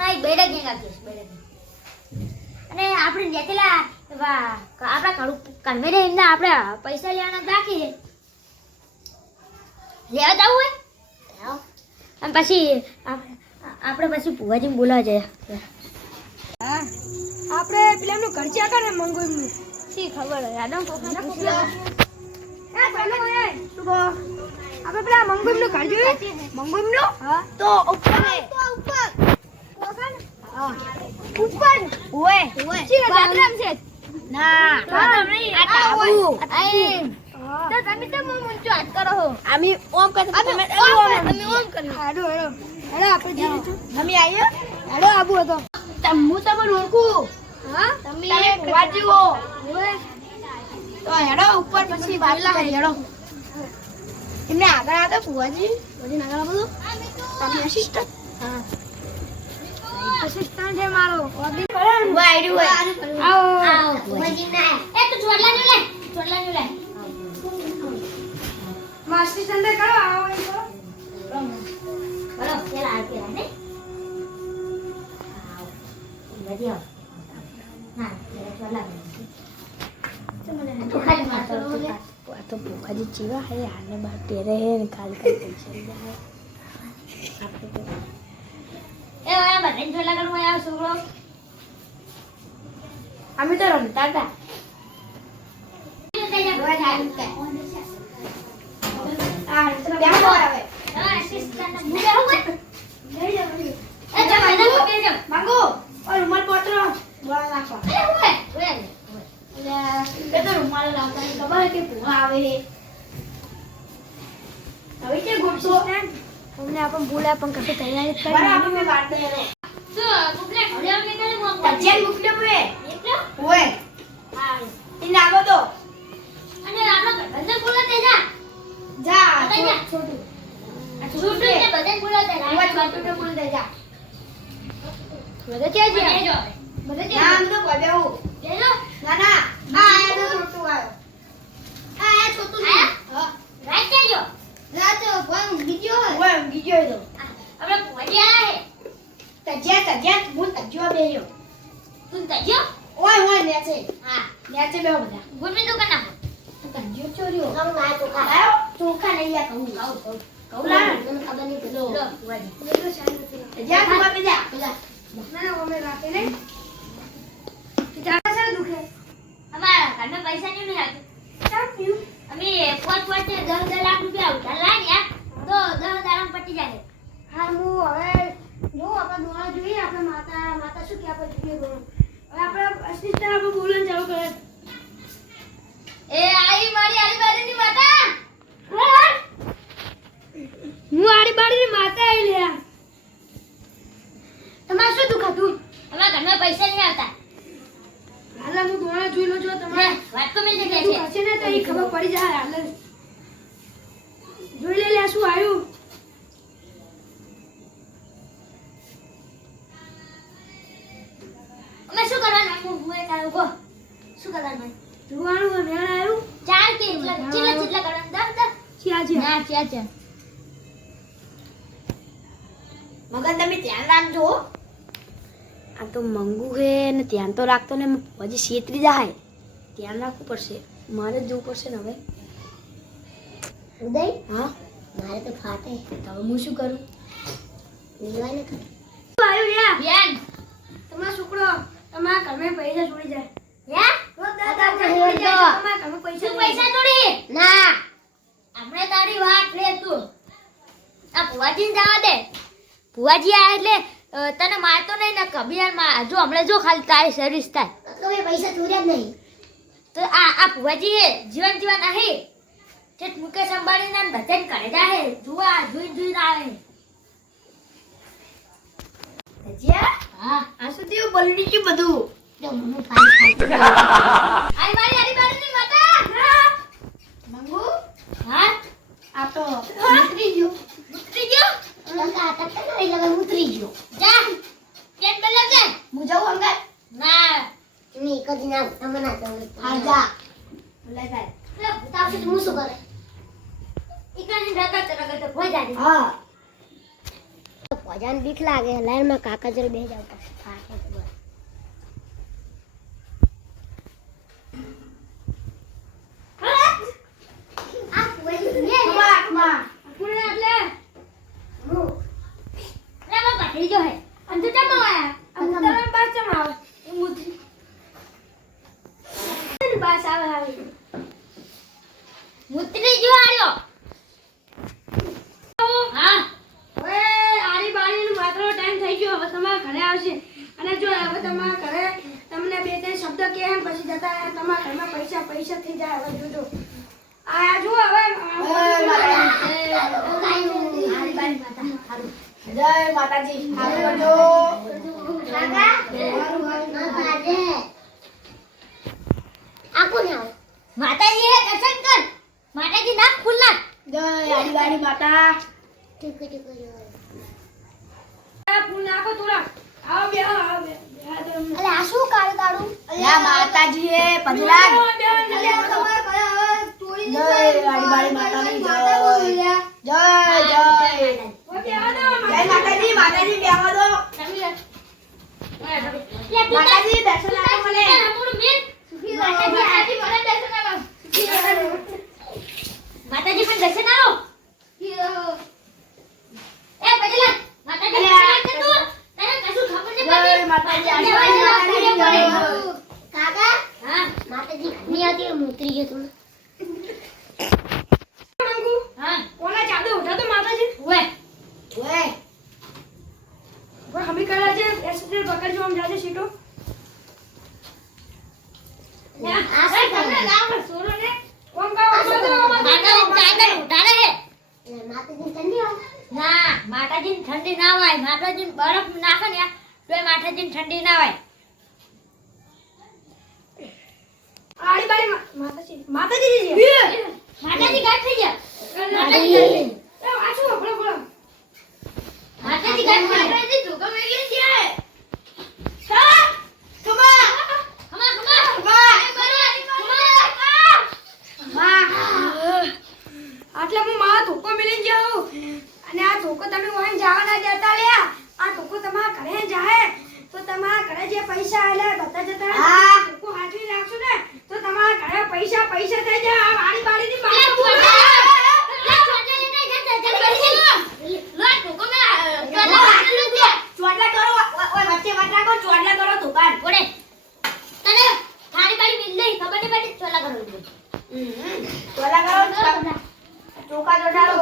નહીં બેડા ગેંગ આવતી હશે, અને આપણે જેટલા આપણા કાળું કન્વે રે એમને આપણે પૈસા લેવાના છે લેવા જવું હોય? અને પછી આપણે પછી ભુવાજીને બોલાવા જઈએ. આપણે પેલા એમનું ઘર છે ને મંગોઈનું શી ખબર યાદમ કોકને પૂછી એ ચાલો એ શું કહો? આપણે પેલા મંગોઈનું ઘર જોયું? મંગોઈનું હા. તો ઉપર. ઉપર. ઓય. છે જાત્રામ છે. ના. હા. આ ટાબુ આઈ. તો તમે તો મમ ઊંચો હાથ કરો હો અમે ઓમ કરતા તમે અમે ઓમ કરીએ. હેડો હાડો હાડો આપણે જઈએ છું. અમે આયો હાડો આબુ હતો. તમ- હું તમને ઓળખું? હા? તમે ભુવાજી હો. તો હેડો ઉપર પછી વાત કરીએ, હેડો. એમને આગળ આવતા ફુવાજી પછી આગળ આવો તમે assistant? હા. અસિસ્ટન્ટ છે મારો આયડું હોય. આવો આવો ભુવાજી ના એ ખાલી ચીવા હે, આને બાર તેરે હે કાલ કાલ પૈસા જાય એ વાળા બધાને ચોટલા કરું આવો છોકરો? અમે તો રમતા હતા. આ આવે. હવે કે ગોઠવો અમને આપણ બોલ્યા પણ કશું તૈયારી કરી બરાબર કરી વાત કર્યો શું, મોકલે, ઘોડે અમને કરે મોકલે. તજિયાન મોકલ્યો મેં એકલો? ઓય હા. એને આગો તો. અને આપણા ગઠબંધન બોલાવતા જા. જા છોટું છોટું ને બધાને બોલાવતા જા. છોટું ને બોલ જા. બધા ક્યાં બધા ગયા બધા ના ક્યાં આમ તો પડે હું. ના ના આ આયા છોટું આવ્યો આ આયા છોટું નહીં. આયા? હા રાત જાજો. રાત હોય ઓય ઊંઘી ગયો તો આપણે આયા હે. તજિયા તજિયા હું તજિયો બેહ્યો તું તજ્યો? ઓય ઓય નેચે હા. નેચે બેહો બધા ગુડમી દુકાન નાખો. તજિયો ચોર્યો કહું ના ચોખા. આયો ચોખા નહીં લ્યા કહું. કહું, કહું. ના. ના, મને ખબર નહીં પેલો. લો, ભુવાજી. તજિયા તું બાપી જા પેલા. ના ના અમે રાખે ને ચાલે છે દુખે અમારા ઘરમાં પૈસા નહીં આવતું. અમે પતી જાય. હા હું હવે જો આપણે દોડા જોઈએ આપણે માતા માતા શું કે આપણે જોઈએ ગણું હવે આપણે અસિસ્ટન્ટ આપણે બોલવાનું ચાલુ કરે એ આઈ મારી આલી બાજુની માતા? હું આડી બાડીની માતા આવી લ્યા. તમારે શું દુખાતું અમારા ઘરમાં પૈસા નહીં આવતા. હાલ હું દોડા જોઈ લો જો તમારે વાત તો મિલ જગ્યા છે. ને તો એ ખબર પડી જાય હાલ. જોઈ લે લે શું આવ્યું? ના ચાર ચાર મગન તમે ધ્યાન રાખજો આ તો મંગુ હે ને ધ્યાન તો રાખતો ને હજી છેતરી જાય. ધ્યાન રાખવું પડશે. મારે જ જોવું પડશે ને હવે. ઉદય હા? મારે તો ફાટે. તો હવે હું શું કરું? લેવાય ને ખરી. આવ્યું યા? બેન તમારો છોકરો તમારા ઘરમાં પૈસા છોડી જાય. યા? રોજ દાદા તમારા ઘરમાં પૈસા પૈસા છોડી ના. આપણે તારી વાત લે તું. આ ભુવાજીને જવા દે. ભુવાજી આ એટલે તને મારતો નહીં ને કબીરમાં જો હમણાં જો ખાલી તારી સર્વિસ થાય. તો પૈસા ચોર્યા જ નહીં. તો આ આ ભુવાજી એ જીવન જીવન નહીં. તે મુકેશ અંબાણી ના બધાને કરે જાહે. જુआ જોઈ જોઈને આવે. હા. આ સુધી હું બલડી બધું? જો મમ્મી ફાઈ ફાઈ આઈ મારી આરી બારીની માતા મંગુ? હા આ તો ઉતરી ગયો. ઉતરી ગયો? ટકા ટકા નહીં લગન ઉતરી ગયો. જા. પેન બદલા દે હું જાઉં અંગર ના. નહીં કદી ના તમે ના જાઉં હા જા. લે ભાઈ. લે ભૂતા હું શું કરે? ઈકાની હા. ભજાને બીક લાગે લાઈનમાં કાકા જરા બે જાવ ભુવાજી લે આંખમાં પૂરે એટલે લે માં પકડી જો હે અંતુ ચમ આયા અંતુ તમે પાસ ચમ આવ એ મુદ્રી પાસ આવે આવે મુદ્રી જો આર્યો હા હવે આરી બારીનું માત્ર ટાઈમ થઈ ગયો હવે તમારા ઘરે આવશે. અને જો હવે તમારા ઘરે તમને બે ત્રણ શબ્દ કહે એમ પછી જતા તમારા ઘરમાં પૈસા પૈસા થઈ જાય હવે જોજો. આ જો હવે જય માતાજી. સારું કરજો માતાજી. હે દર્શન કર. માતાજી નામ ખુલ્લા. જય આડીવાડી માતા. ઠીક ફૂલ નાખો થોડા આવો બે આવો બે બેહા દે અમને. અલે આ શું કાળ કાળું યા માતાજી હે પજરાગ જય આડીવાડી માતાની જય જય જય જય માતાજી માતાજી બેહવા દો માતાજી દર્શન આપો હા માતાજી ઘણી હતી મૂતરી ગયો તું? મંગુ હા. કોના ચાદો ઉઠા તો માતાજી? ઓએ ઓય. પણ હમી કરા છે એસેટર પકડજો આમ જાજે સીટો. આ શું તમને નામ સોરો ને. કોમ કા માતાજી ચાદર ઉઠાડે હે માતાજી ઠંડી આવે? ના માતાજી ઠંડી ના હોય. માતાજી બરફ નાખે ને તો માતાજી ઠંડી ના હોય. આડી બાડી માતાજી. માતાજી માતાજી ગાંઠ થઈ ગયા. માતાજી વાંચો બોલો બોલો માતાજી મેલી છે સા કમા ખમા ખમા ખમા. ખમા આટલે હું મારા ધોકો મિલી જાઉં અને આ ધોકો તમે વાહન જવા ના દેતા લ્યા આ ધોકો તમારા ઘરે જાહે તો તમારા ઘરે જે પૈસા આલ્યા બધા જતા રહે. ધોકો હાચવી રાખશો ને તો તમારા ઘરે પૈસા પૈસા થઈ જા આ વાડી વાડી ની ચોટલા કરો ઓય વચ્ચે વાટલા રાખો ચોટલા કરો દુકાન. ચોટલા કરો ચોખા ચોટાડો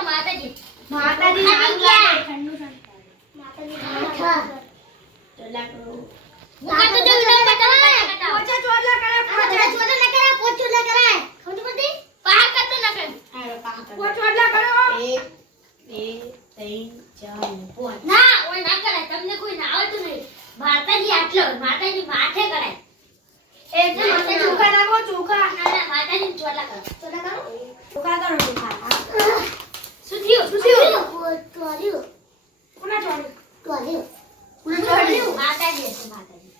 માતાજી. નામ લાગે ચોટલા કરો પોચા ચોટલા કરે પોચા પોચ ચોટલા કરો એક બે ત્રણ ચાર ને પાંચ ના ઓય ના કરાય તમને કોઈ ના આવડતું નહીં. માતાજી આટલો માતાજી માથે કરાય એક માથે ચોખા નાખો ચોખા. ના ના માતાજી ચોલા કરો. ચોખા કરો ચોખા. શું થયું શું થયું કોના ચોટલા ચોલ્યું ચોલ્યું. માતાજી હશે માતાજી.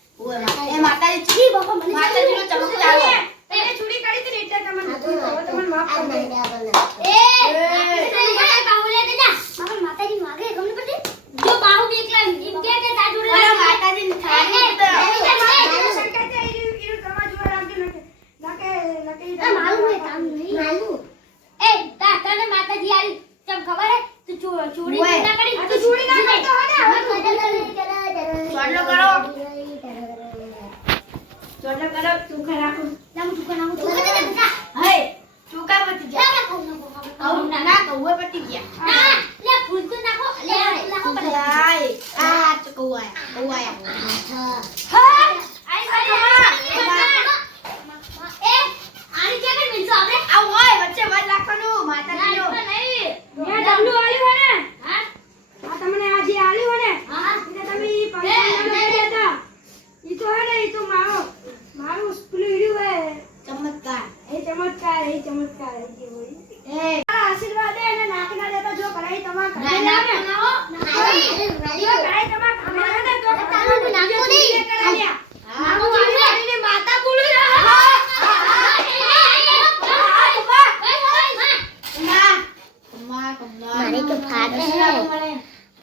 એ માતાજી છી. બાપા મને માતાજીનો ચમત્કાર તમે ચોરી કરી હતી એટલે તમને તમને માફ કરી દે. એ માતાજી મને બાહુ લેને જા બાપા માતાજી માગે ગમે પડે જો બાહુ નીકળે એમ કે કે તા જોડે અરે માતાજીની થાળી એ, તો- એ, એ, એ, માતાજી શંકર છે, ઈનું- ઈનું કરવા જોવા રાખજો નકે. નકે- નકે ઈ એ મારું હોય કામ નહીં મારું એ તા તને માતાજી આવી તમ ખબર હે તું ચોરી ના કરી તો ચોરી ના કરતો ને, હવે ચોટલો કરો. ચોટલો કરો, ચોખા રાખો. હે, ચોખા જા ના કહું ના, કહું ના, ના કહું પટી ગયા. ના લે ફૂલ તો નાખો લે નાખો પડે આ ચકવાય આયા. હા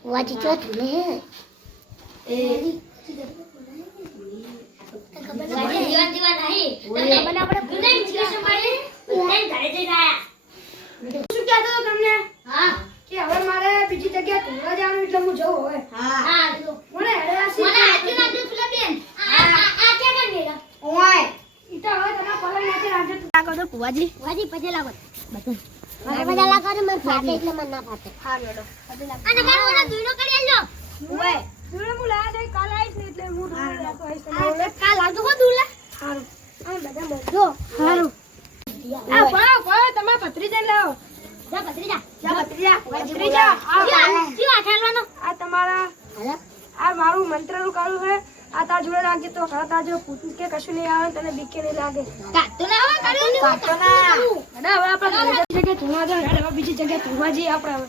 What did you do? ભુવાજી વાજી પછી લાવો. બધું મને બધા લાગો મને ફાટે એટલે મને ના ફાટે. હા મેડમ. અને મારો ઓલા દૂધનો કરી આલજો. ઓય જોડે હું લાયા તા કાલ આવીશ ને એટલે હું જોડે લેતો આવીશ તમને. કાલ આવજો કો દૂધલા હારું. આ બધા મોજો હારું. આ ભણો ભણો તમે પત્રીજા લાવો. જા ભત્રીજા. જા ભત્રીજા. ભત્રીજા. આ જીવા ઠાલવાનો આ તમારા આ મારું મંત્રનું કાળું છે આ તાર જોડે રાખજે તો ઘણા તાર જો પૂછું કે કશું નહીં આવે તને બીકે નહીં લાગે. કાતો ના હોય કાઢો ને હવે આપણે બીજી જગ્યાએ ધોવા જઈએ હવે બીજી જગ્યાએ ધોવા જઈએ આપણે હવે.